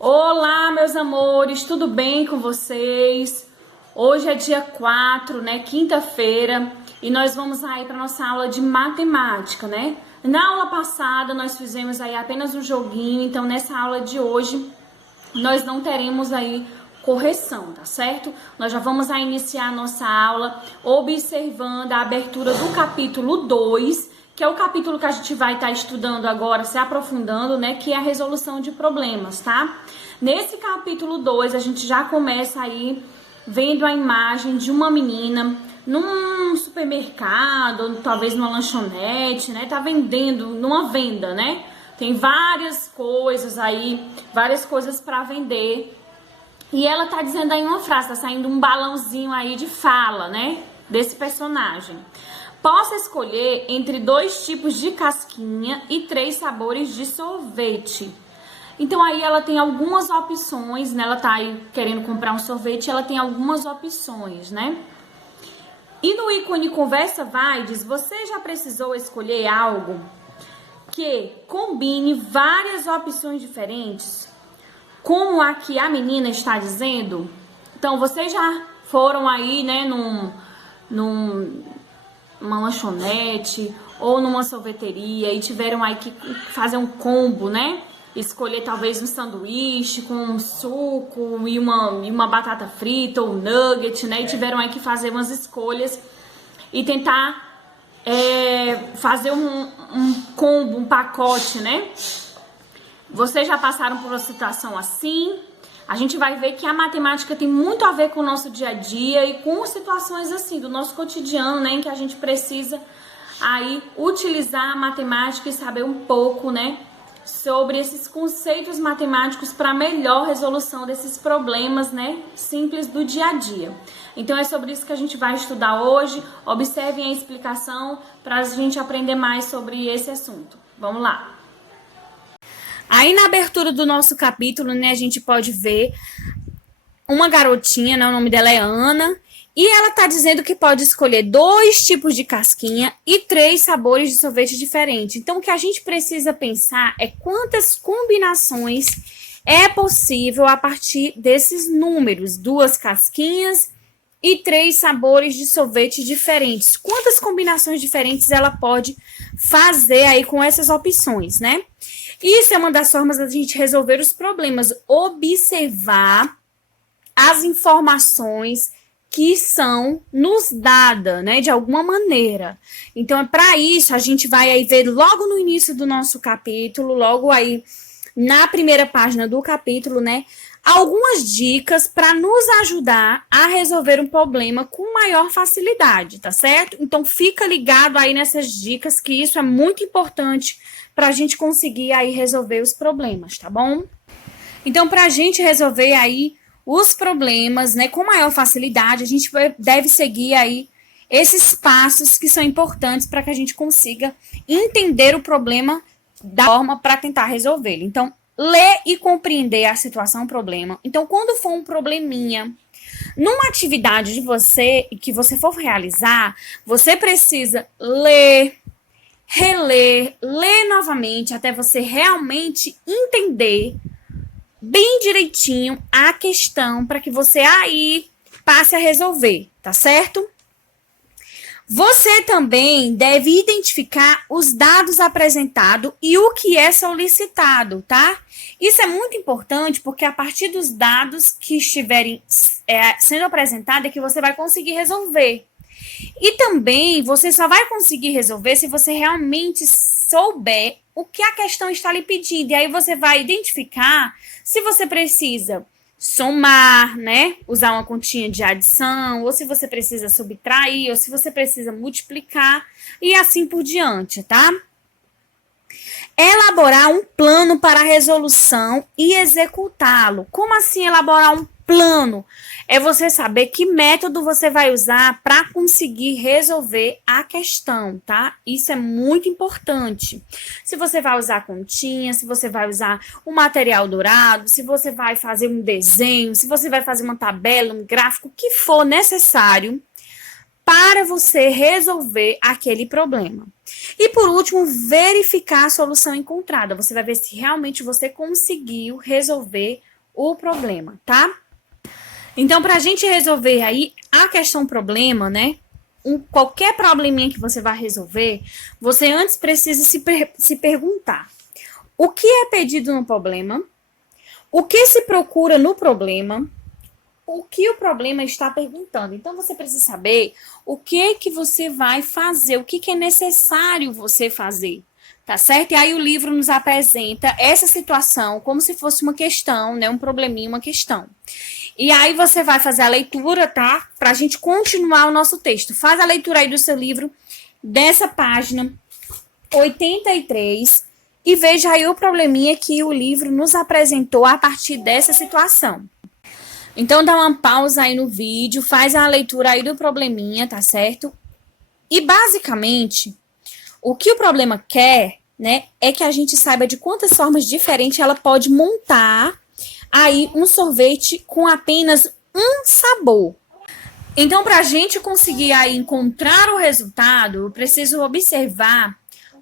Olá, meus amores, tudo bem com vocês? Hoje é dia 4, né? Quinta-feira, e nós vamos aí para nossa aula de matemática, né? Na aula passada nós fizemos aí apenas um joguinho, então nessa aula de hoje nós não teremos aí correção, tá certo? Nós já vamos aí iniciar a nossa aula observando a abertura do capítulo 2, que é o capítulo que a gente vai estar estudando agora, se aprofundando, né, que é a resolução de problemas, tá? Nesse capítulo 2, a gente já começa aí vendo a imagem de uma menina num supermercado, ou talvez numa lanchonete, né? Tá vendendo, numa venda, né? Tem várias coisas aí, várias coisas para vender. E ela tá dizendo aí uma frase, tá saindo um balãozinho aí de fala, né? Desse personagem. Possa escolher entre 2 tipos de casquinha e 3 sabores de sorvete. Então aí ela tem algumas opções, né? Ela tá aí querendo comprar um sorvete, ela tem algumas opções, né? E no ícone Conversa Vai, diz: você já precisou escolher algo que combine várias opções diferentes, como a que a menina está dizendo? Então, vocês já foram aí, né, numa lanchonete ou numa sorveteria e tiveram aí que fazer um combo, né? Escolher talvez um sanduíche com um suco e uma batata frita ou nugget, né? E tiveram aí que fazer umas escolhas e tentar fazer um combo, um pacote, né? Vocês já passaram por uma situação assim? A gente vai ver que a matemática tem muito a ver com o nosso dia a dia e com situações assim, do nosso cotidiano, né? Em que a gente precisa aí utilizar a matemática e saber um pouco, né? Sobre esses conceitos matemáticos para melhor resolução desses problemas, né? Simples do dia a dia. Então é sobre isso que a gente vai estudar hoje. Observem a explicação para a gente aprender mais sobre esse assunto. Vamos lá! Aí na abertura do nosso capítulo, né, a gente pode ver uma garotinha, né, o nome dela é Ana, e ela tá dizendo que pode escolher 2 tipos de casquinha e 3 sabores de sorvete diferentes. Então o que a gente precisa pensar é quantas combinações é possível a partir desses números, 2 casquinhas e 3 sabores de sorvete diferentes. Quantas combinações diferentes ela pode fazer aí com essas opções, né? Isso é uma das formas da gente resolver os problemas, observar as informações que são nos dadas, né, de alguma maneira. Então, para isso, a gente vai aí ver logo no início do nosso capítulo, logo aí na primeira página do capítulo, né, algumas dicas para nos ajudar a resolver um problema com maior facilidade, tá certo? Então, fica ligado aí nessas dicas, que isso é muito importante para a gente conseguir aí resolver os problemas, tá bom? Então, para a gente resolver aí os problemas, né, com maior facilidade, a gente deve seguir aí esses passos que são importantes para que a gente consiga entender o problema da forma para tentar resolvê-lo. Então, ler e compreender a situação, o problema. Então, quando for um probleminha numa atividade de você que você for realizar, você precisa ler, reler, ler novamente até você realmente entender bem direitinho a questão para que você aí passe a resolver, tá certo? Você também deve identificar os dados apresentados e o que é solicitado, tá? Isso é muito importante porque a partir dos dados que estiverem sendo apresentados é que você vai conseguir resolver. E também você só vai conseguir resolver se você realmente souber o que a questão está lhe pedindo. E aí você vai identificar se você precisa somar, né? Usar uma continha de adição, ou se você precisa subtrair, ou se você precisa multiplicar, e assim por diante, tá? Elaborar um plano para a resolução e executá-lo. Como assim elaborar um plano? É você saber que método você vai usar para conseguir resolver a questão, tá? Isso é muito importante. Se você vai usar continha, se você vai usar um material dourado, se você vai fazer um desenho, se você vai fazer uma tabela, um gráfico, o que for necessário para você resolver aquele problema. E por último, verificar a solução encontrada. Você vai ver se realmente você conseguiu resolver o problema, tá? Então, para a gente resolver aí a questão problema, né? Qualquer probleminha que você vai resolver, você antes precisa se perguntar: o que é pedido no problema? O que se procura no problema? O que o problema está perguntando? Então, você precisa saber o que você vai fazer, o que é necessário você fazer, tá certo? E aí o livro nos apresenta essa situação como se fosse uma questão, né? Um probleminha, uma questão. E aí você vai fazer a leitura, tá? Pra gente continuar o nosso texto. Faz a leitura aí do seu livro, dessa página 83, e veja aí o probleminha que o livro nos apresentou a partir dessa situação. Então, dá uma pausa aí no vídeo, faz a leitura aí do probleminha, tá certo? E, basicamente, o que o problema quer, né, é que a gente saiba de quantas formas diferentes ela pode montar aí um sorvete com apenas um sabor. Então, para a gente conseguir aí encontrar o resultado, eu preciso observar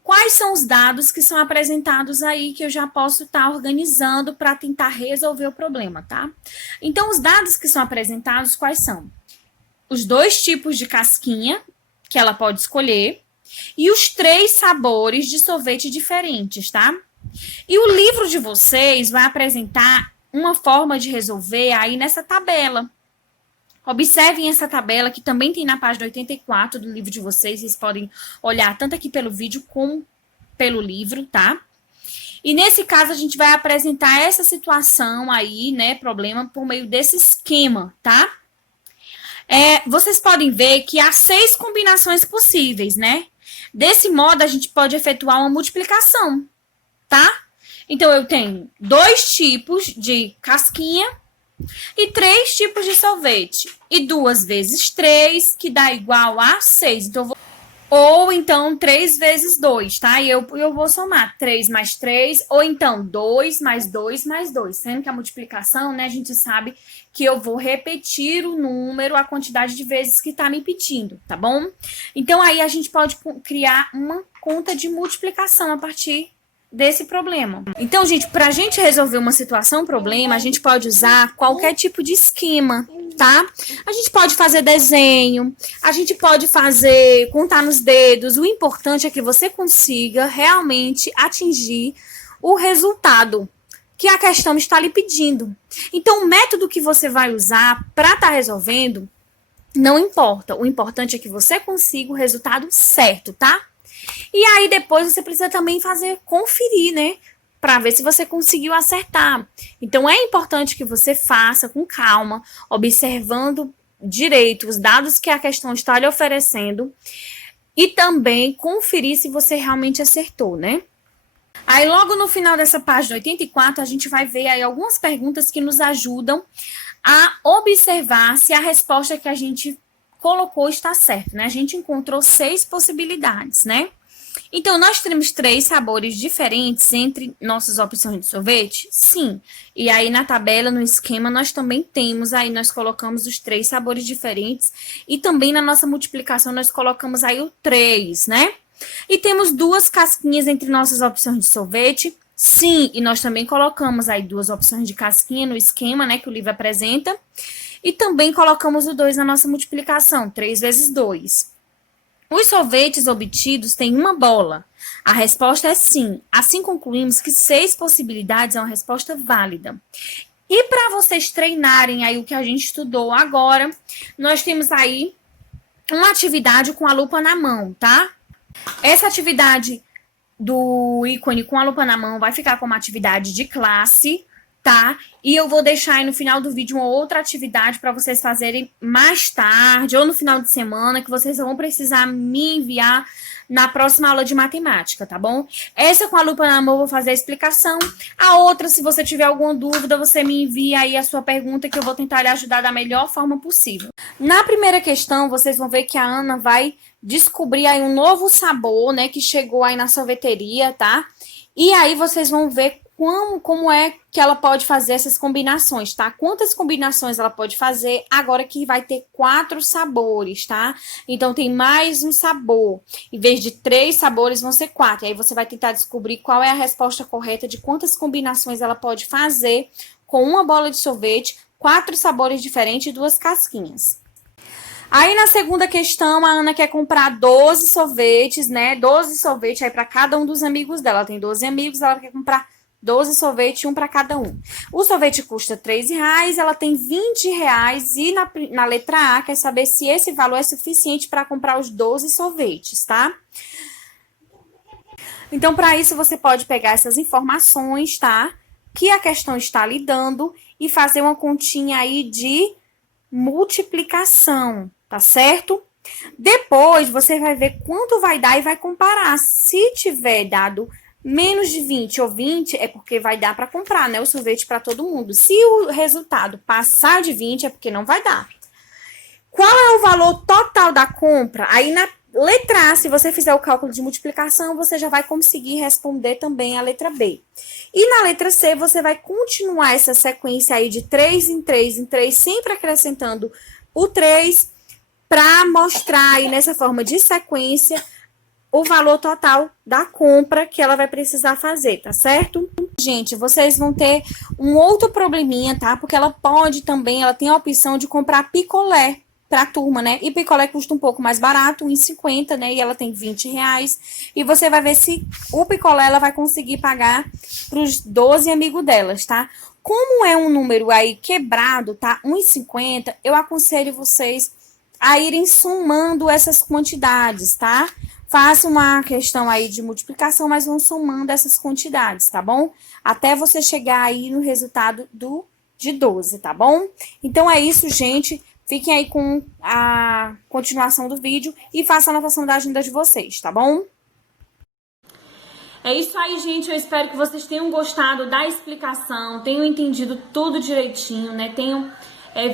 quais são os dados que são apresentados aí que eu já posso estar organizando para tentar resolver o problema, tá? Então, os dados que são apresentados, quais são? Os 2 tipos de casquinha que ela pode escolher e os 3 sabores de sorvete diferentes, tá? E o livro de vocês vai apresentar uma forma de resolver aí nessa tabela. Observem essa tabela que também tem na página 84 do livro de vocês. Vocês podem olhar tanto aqui pelo vídeo como pelo livro, tá? E nesse caso, a gente vai apresentar essa situação aí, né, problema, por meio desse esquema, tá? Vocês podem ver que há 6 combinações possíveis, né? Desse modo, a gente pode efetuar uma multiplicação, tá? Então, eu tenho 2 tipos de casquinha e 3 tipos de sorvete. E 2 vezes 3, que dá igual a 6. Então, ou então 3 vezes 2, tá? E eu vou somar 3 mais 3, ou então 2 mais 2 mais 2. Sendo que a multiplicação, né, a gente sabe que eu vou repetir o número, a quantidade de vezes que tá me pedindo, tá bom? Então, aí a gente pode criar uma conta de multiplicação a partir desse problema. Então, gente, pra gente resolver uma situação, problema, a gente pode usar qualquer tipo de esquema, tá? A gente pode fazer desenho, a gente pode fazer, contar nos dedos. O importante é que você consiga realmente atingir o resultado que a questão está lhe pedindo. Então, o método que você vai usar para estar resolvendo não importa. O importante é que você consiga o resultado certo, tá? E aí, depois, você precisa também conferir, né? Para ver se você conseguiu acertar. Então, é importante que você faça com calma, observando direito os dados que a questão está lhe oferecendo e também conferir se você realmente acertou, né? Aí, logo no final dessa página 84, a gente vai ver aí algumas perguntas que nos ajudam a observar se a resposta que a gente colocou está certa, né? A gente encontrou 6 possibilidades, né? Então, nós temos 3 sabores diferentes entre nossas opções de sorvete? Sim. E aí, na tabela, no esquema, nós também temos, aí nós colocamos os 3 sabores diferentes. E também na nossa multiplicação, nós colocamos aí o 3, né? E temos 2 casquinhas entre nossas opções de sorvete? Sim. E nós também colocamos aí 2 opções de casquinha no esquema, né, que o livro apresenta. E também colocamos o 2 na nossa multiplicação, 3 vezes 2. Os sorvetes obtidos têm uma bola. A resposta é sim. Assim concluímos que 6 possibilidades é uma resposta válida. E para vocês treinarem aí o que a gente estudou agora, nós temos aí uma atividade com a lupa na mão, tá? Essa atividade do ícone com a lupa na mão vai ficar como atividade de classe, tá? E eu vou deixar aí no final do vídeo uma outra atividade para vocês fazerem mais tarde ou no final de semana, que vocês vão precisar me enviar na próxima aula de matemática, tá bom? Essa com a lupa na mão eu vou fazer a explicação. A outra, se você tiver alguma dúvida, você me envia aí a sua pergunta que eu vou tentar lhe ajudar da melhor forma possível. Na primeira questão, vocês vão ver que a Ana vai descobrir aí um novo sabor, né, que chegou aí na sorveteria, tá? E aí vocês vão ver como é que ela pode fazer essas combinações, tá? Quantas combinações ela pode fazer agora que vai ter 4 sabores, tá? Então, tem mais um sabor. Em vez de 3 sabores, vão ser 4. E aí, você vai tentar descobrir qual é a resposta correta de quantas combinações ela pode fazer com uma bola de sorvete, 4 sabores diferentes e 2 casquinhas. Aí, na segunda questão, a Ana quer comprar 12 sorvetes, né? 12 sorvetes aí para cada um dos amigos dela. Ela tem 12 amigos, ela quer comprar 12 sorvetes, um para cada um. O sorvete custa R$13, ela tem R$20 e na letra A quer saber se esse valor é suficiente para comprar os 12 sorvetes, tá? Então, para isso, você pode pegar essas informações, tá? Que a questão está lhe dando e fazer uma continha aí de multiplicação, tá certo? Depois, você vai ver quanto vai dar e vai comparar. Se tiver dado menos de 20 ou 20, é porque vai dar para comprar, né? O sorvete para todo mundo. Se o resultado passar de 20, é porque não vai dar. Qual é o valor total da compra? Aí na letra A, se você fizer o cálculo de multiplicação, você já vai conseguir responder também a letra B. E na letra C, você vai continuar essa sequência aí de 3 em 3 em 3, sempre acrescentando o 3, para mostrar aí nessa forma de sequência o valor total da compra que ela vai precisar fazer, tá certo? Gente, vocês vão ter um outro probleminha, tá? Porque ela pode também, ela tem a opção de comprar picolé pra turma, né? E picolé custa um pouco mais barato, R$1,50, né? E ela tem R$20. E você vai ver se o picolé ela vai conseguir pagar pros 12 amigos delas, tá? Como é um número aí quebrado, tá? R$1,50, eu aconselho vocês a irem somando essas quantidades, tá? Faça uma questão aí de multiplicação, mas vão somando essas quantidades, tá bom? Até você chegar aí no resultado de 12, tá bom? Então, é isso, gente. Fiquem aí com a continuação do vídeo e façam a anotação da agenda de vocês, tá bom? É isso aí, gente. Eu espero que vocês tenham gostado da explicação, tenham entendido tudo direitinho, né? Tenham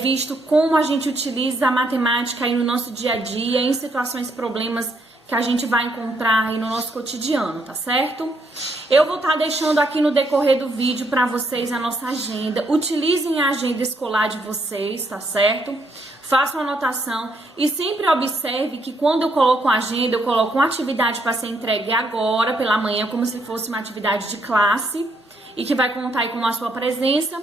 visto como a gente utiliza a matemática aí no nosso dia a dia, em situações, problemas que a gente vai encontrar aí no nosso cotidiano, tá certo? Eu vou estar deixando aqui no decorrer do vídeo para vocês a nossa agenda. Utilizem a agenda escolar de vocês, tá certo? Façam anotação e sempre observe que quando eu coloco a agenda, eu coloco uma atividade para ser entregue agora, pela manhã, como se fosse uma atividade de classe e que vai contar aí com a sua presença.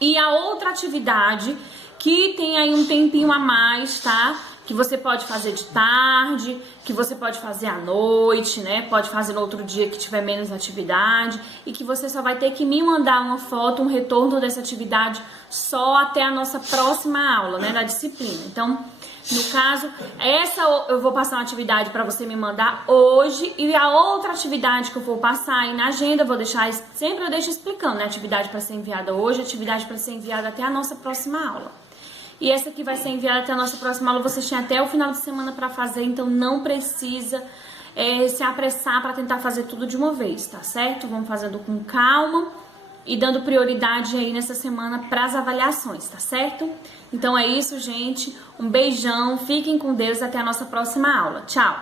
E a outra atividade que tem aí um tempinho a mais, tá? Que você pode fazer de tarde, que você pode fazer à noite, né? Pode fazer no outro dia que tiver menos atividade e que você só vai ter que me mandar uma foto, um retorno dessa atividade só até a nossa próxima aula, né? Da disciplina. Então, no caso, essa eu vou passar uma atividade para você me mandar hoje e a outra atividade que eu vou passar aí na agenda, eu vou deixar, sempre eu deixo explicando, né? Atividade para ser enviada hoje, atividade para ser enviada até a nossa próxima aula. E essa aqui vai ser enviada até a nossa próxima aula, vocês têm até o final de semana para fazer, então não precisa se apressar para tentar fazer tudo de uma vez, tá certo? Vamos fazendo com calma e dando prioridade aí nessa semana para as avaliações, tá certo? Então é isso, gente. Um beijão, fiquem com Deus, até a nossa próxima aula. Tchau!